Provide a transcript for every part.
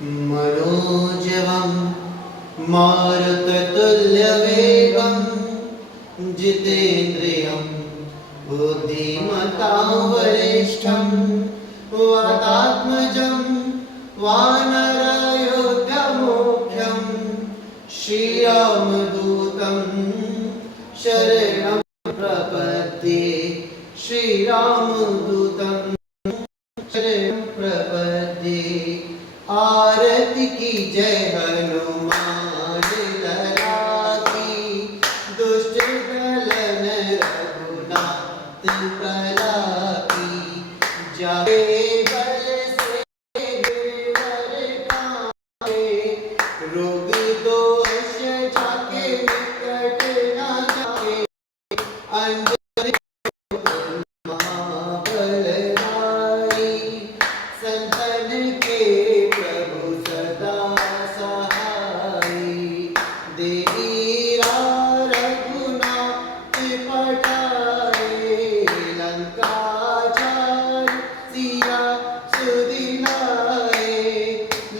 मनोजवं मारुततुल्यवेगं जितेन्द्रियं बुद्धिमतां वरिष्ठं वातात्मजं वानरयोध्यमुख्यं श्रीरामदूतं शरणं प्रपद्ये श्रीरामदूतं शरणं प्रपद्ये। आरती की जय हनुमान लला की, दुष्ट दलन रघुनाथ कला की। जाए बल से गिरवर काहे, रोग दोष जाके निकट न जाए। अंजनी महाबलधारी, संतन के प्रभु सदा सहाई। देवीरा रघुनाथ पठाए, लंका जाय सिया सुदिलाए।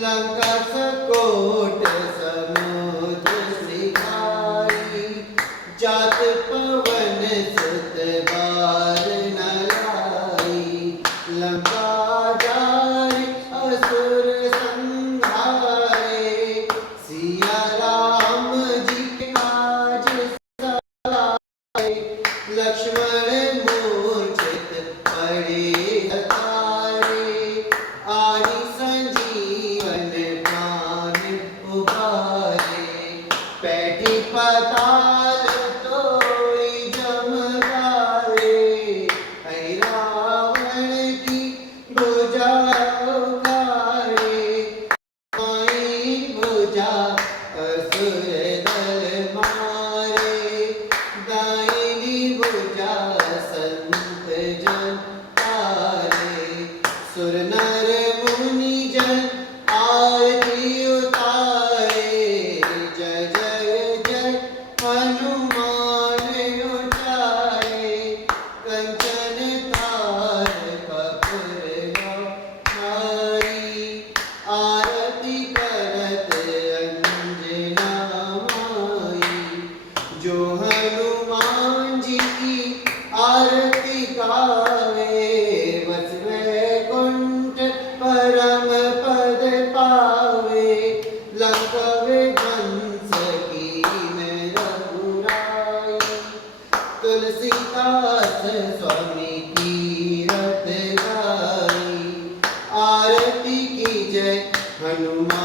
लंका सकोट समुद्र सिखाई, जात पवन सुत बार न लाई। लंका जाय असुर संहारे, सिया राम जी के काज सवारे। लक्ष्मण मूर्छित पड़े हतारे, आदि संजीवन प्राण उबारे। पैठी पताल तोई जमगारे, ऐ रावण की भुजा उखाड़े। माई भुजा असुर दल मारे, दाहिनी भुजा संत जन तारे। सुर नर मुनि जन आरती उतारे, जय जय जय हनुमान उचारे। कंचन थार कपूर धारी, आरती करत अंजना माई। जो हनुमान जी की आरती गावे, बस वैकुंठ परम पद पावे। लंका विध्वंस कीन रघुराई, तुलसीदास स्वामी की रत गाई। आरती की जय हनुमान